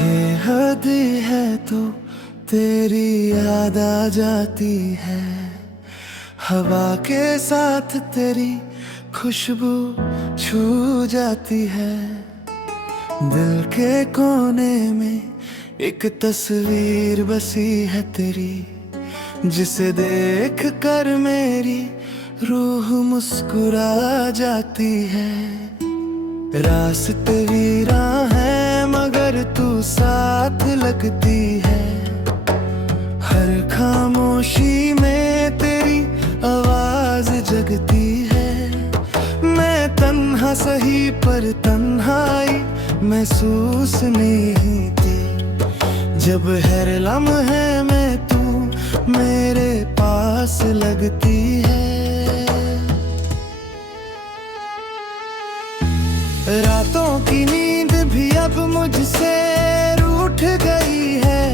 ये हद है तो तेरी याद आ जाती है, हवा के साथ तेरी खुशबू छू जाती है। दिल के कोने में एक तस्वीर बसी है तेरी, जिसे देख कर मेरी रूह मुस्कुरा जाती है। रास्ते वीरां हैं मगर तू साथ लगती है, हर खामोशी में तेरी आवाज जगती है। मैं तन्हा सही पर तन्हाई महसूस नहीं थी, जब हर लम्हे में तू मेरे पास लगती है। रातों की नींद भी अब मुझसे रूठ गई है,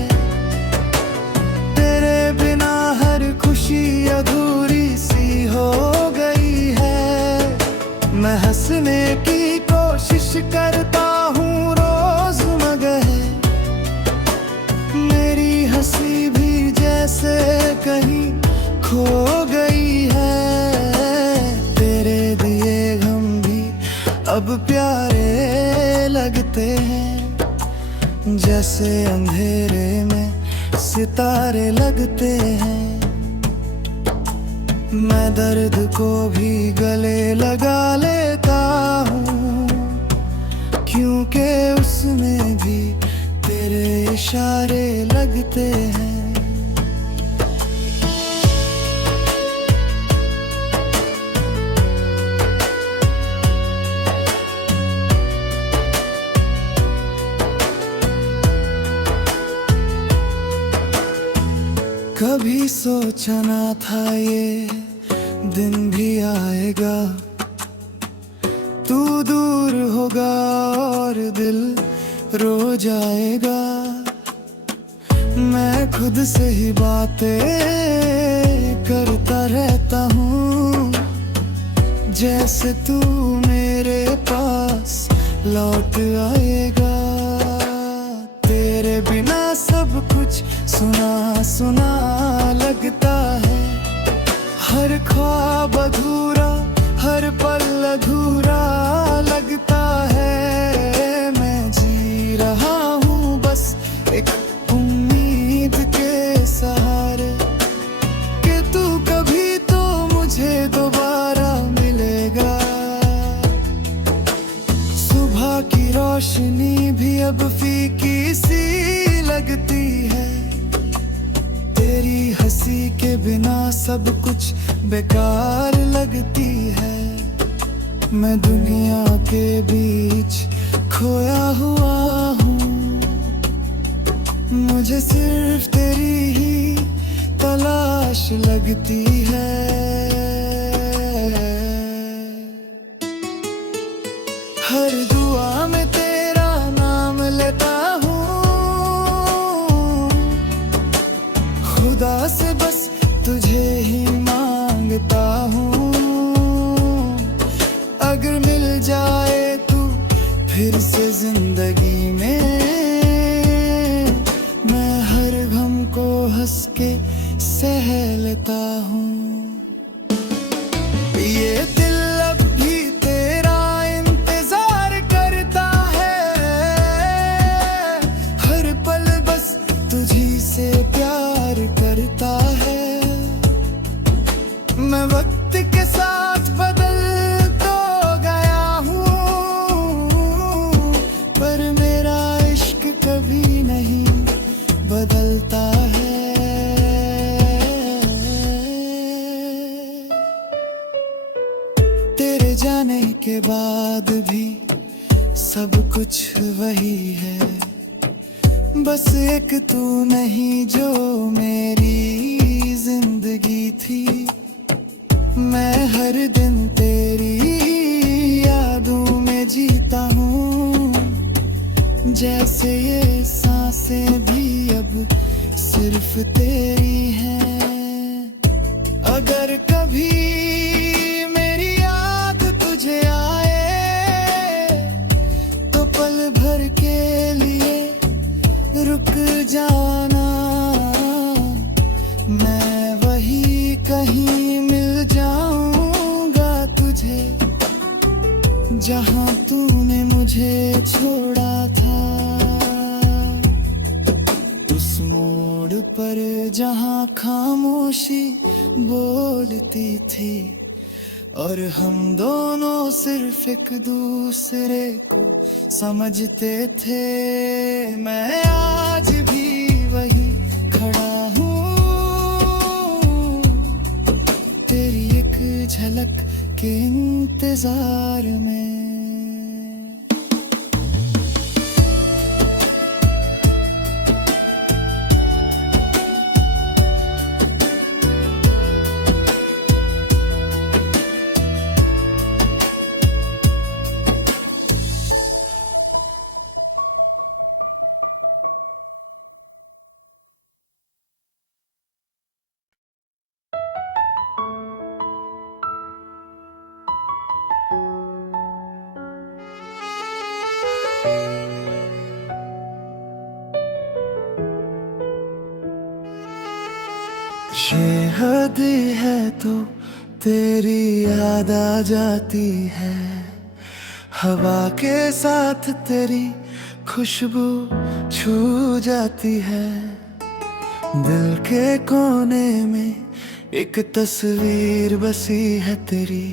तेरे बिना हर खुशी अधूरी सी हो गई है। मैं हंसने की कोशिश करता हूँ रोज मगर मेरी हंसी भी जैसे कहीं खो गई है। तेरे दिए गम भी अब प्यारे लगते हैं, जैसे अंधेरे में सितारे लगते हैं। मैं दर्द को भी गले लगा लेता हूँ, क्योंकि उसमें भी तेरे इशारे लगते हैं। कभी सोचा ना था ये दिन भी आएगा, तू दूर होगा और दिल रो जाएगा। मैं खुद से ही बातें करता रहता हूँ, जैसे तू मेरे पास लौट आएगा। तेरे बिना सब कुछ सुना सुना लगता है, हर ख्वाब अधूरा हर पल अधूरा लगता है। मैं जी रहा हूँ बस एक उम्मीद के सहारे, कि तू कभी तो मुझे दोबारा मिलेगा। सुबह की रोशनी भी अब फीकी सी लगती है, तेरी हंसी के बिना सब कुछ बेकार लगती है। मैं दुनिया के बीच खोया हुआ हूँ, मुझे सिर्फ तेरी ही तलाश लगती है। हर दुआ में तेरा नाम लेता हूँ, खुदा से बस तुझे ही मांगता हूँ। अगर मिल जाए तू फिर से जिंदगी में, मैं हर गम को हंस के सह लेता हूँ। ये दिल अब भी तेरा इंतजार करता है, हर पल बस तुझी से प्यार करता है। मैं वक्त के साथ बदल तो गया हूँ, पर मेरा इश्क कभी नहीं बदलता है। तेरे जाने के बाद भी सब कुछ वही है, बस एक तू नहीं जो मेरी जिंदगी थी। मैं हर दिन तेरी यादों में जीता हूँ, जैसे ये सांसें भी अब सिर्फ तेरी हैं। अगर कभी मेरी याद तुझे आए तो पल भर के लिए जाना, मैं वही कहीं मिल जाऊंगा तुझे, जहां तूने मुझे छोड़ा था। उस मोड़ पर जहां खामोशी बोलती थी और हम दोनों सिर्फ एक दूसरे को समझते थे, मैं आज भी वही खड़ा हूँ, तेरी एक झलक के इंतजार में। ये हद है तो तेरी याद आ जाती है, हवा के साथ तेरी खुशबू छू जाती है। दिल के कोने में एक तस्वीर बसी है तेरी,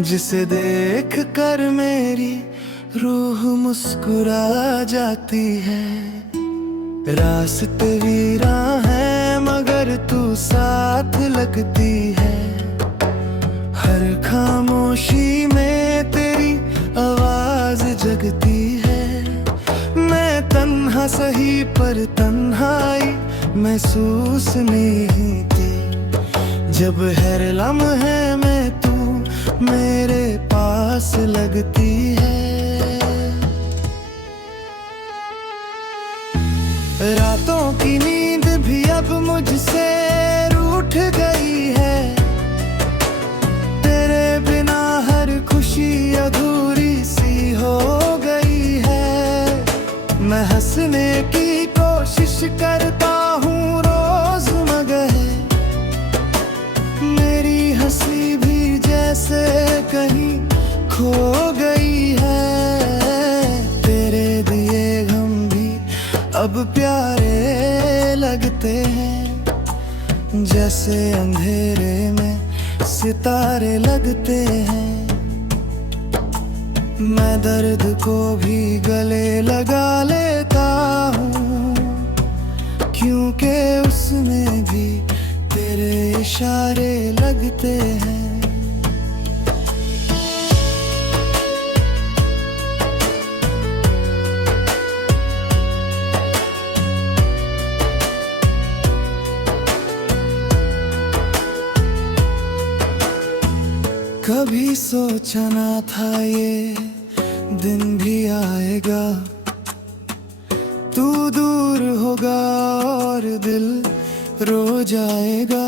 जिसे देख कर मेरी रूह मुस्कुरा जाती है। रास्ते वीरां हैं मगर तू साथ लगती है, हर खामोशी में तेरी आवाज जगती है। मैं तन्हा सही पर तन्हाई महसूस नहीं की, जब हर लम्हे में तू मेरे पास लगती है। रातों की नींद भी अब मुझसे रूठ गई है, तेरे बिना हर खुशी अधूरी सी हो गई है। मैं हंसने की कोशिश करता हूँ रोज मगर मेरी हंसी भी जैसे कहीं खो गई है। तेरे दिए गम भी अब प्यारे लगते हैं, जैसे अंधेरे में सितारे लगते हैं। मैं दर्द को भी गले लगा लेता हूँ, क्योंकि उसमें भी तेरे इशारे लगते हैं। कभी सोचा ना था ये दिन भी आएगा, तू दूर होगा और दिल रो जाएगा।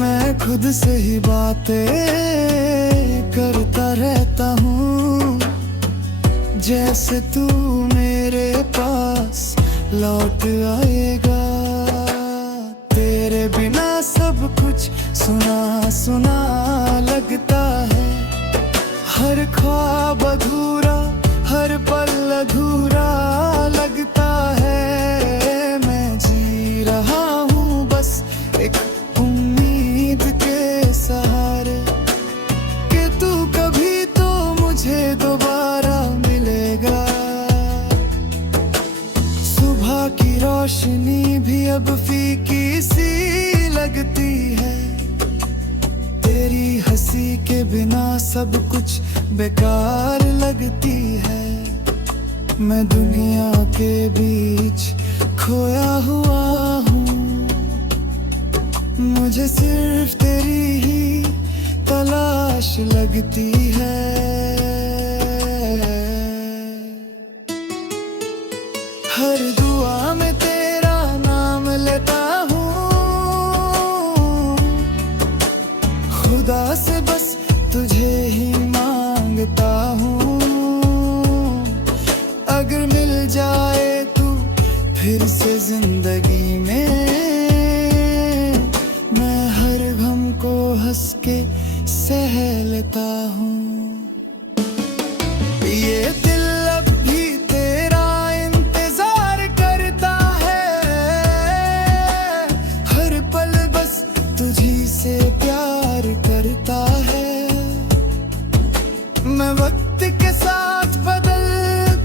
मैं खुद से ही बातें करता रहता हूँ, जैसे तू मेरे पास लौट आएगा। तेरे बिना सब कुछ सुना सुना लगता है, हर ख्वाब अधूरा, हर पल अधूरा लगता है। मैं जी रहा हूँ बस एक उम्मीद के सहारे, कि तू कभी तो मुझे दोबारा मिलेगा। सुबह की रोशनी भी अब फीकी सी लगती है, तेरी हंसी के बिना सब कुछ बेकार लगती है। मैं दुनिया के बीच खोया हुआ हूँ, मुझे सिर्फ तेरी ही तलाश लगती है। हर दुआ में तेरा नाम लेता हूँ, खुदा से बस तुझे ही मांगता हूँ। अगर मिल जाए तू फिर से जिंदगी में मैं हर गम को हंस के सह लेता हूँ। ये दिल अब भी तेरा इंतजार करता है, हर पल बस तुझी से प्यार करता है। मैं वक्त के साथ बदल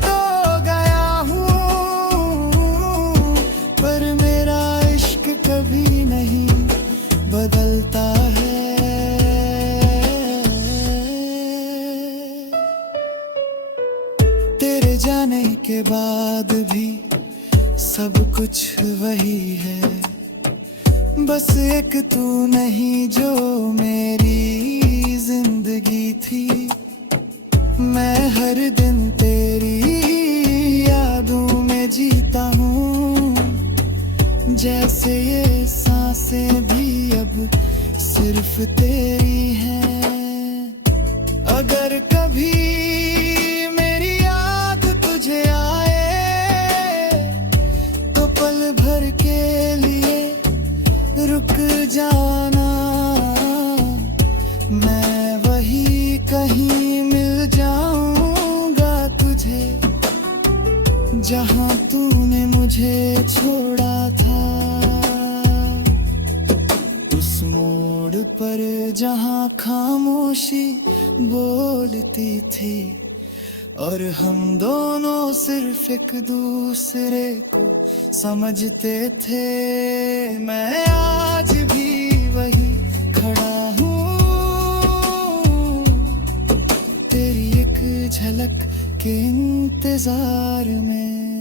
तो गया हूँ, पर मेरा इश्क कभी नहीं बदलता है। तेरे जाने के बाद भी सब कुछ वही है, बस एक तू नहीं जो मेरी जिंदगी थी। मैं हर दिन तेरी यादों में जीता हूँ, जैसे ये सांसें भी अब सिर्फ तेरी हैं। अगर कभी मेरी याद तुझे आए तो पल भर के लिए रुक जाना। मैं वही कहीं मिल जाऊंगा तुझे जहां तूने मुझे छोड़ा था। उस मोड़ पर जहां खामोशी बोलती थी और हम दोनों सिर्फ एक दूसरे को समझते थे। मैं आज भी वही खड़ा हूँ, तेरी एक झलक के इंतजार में।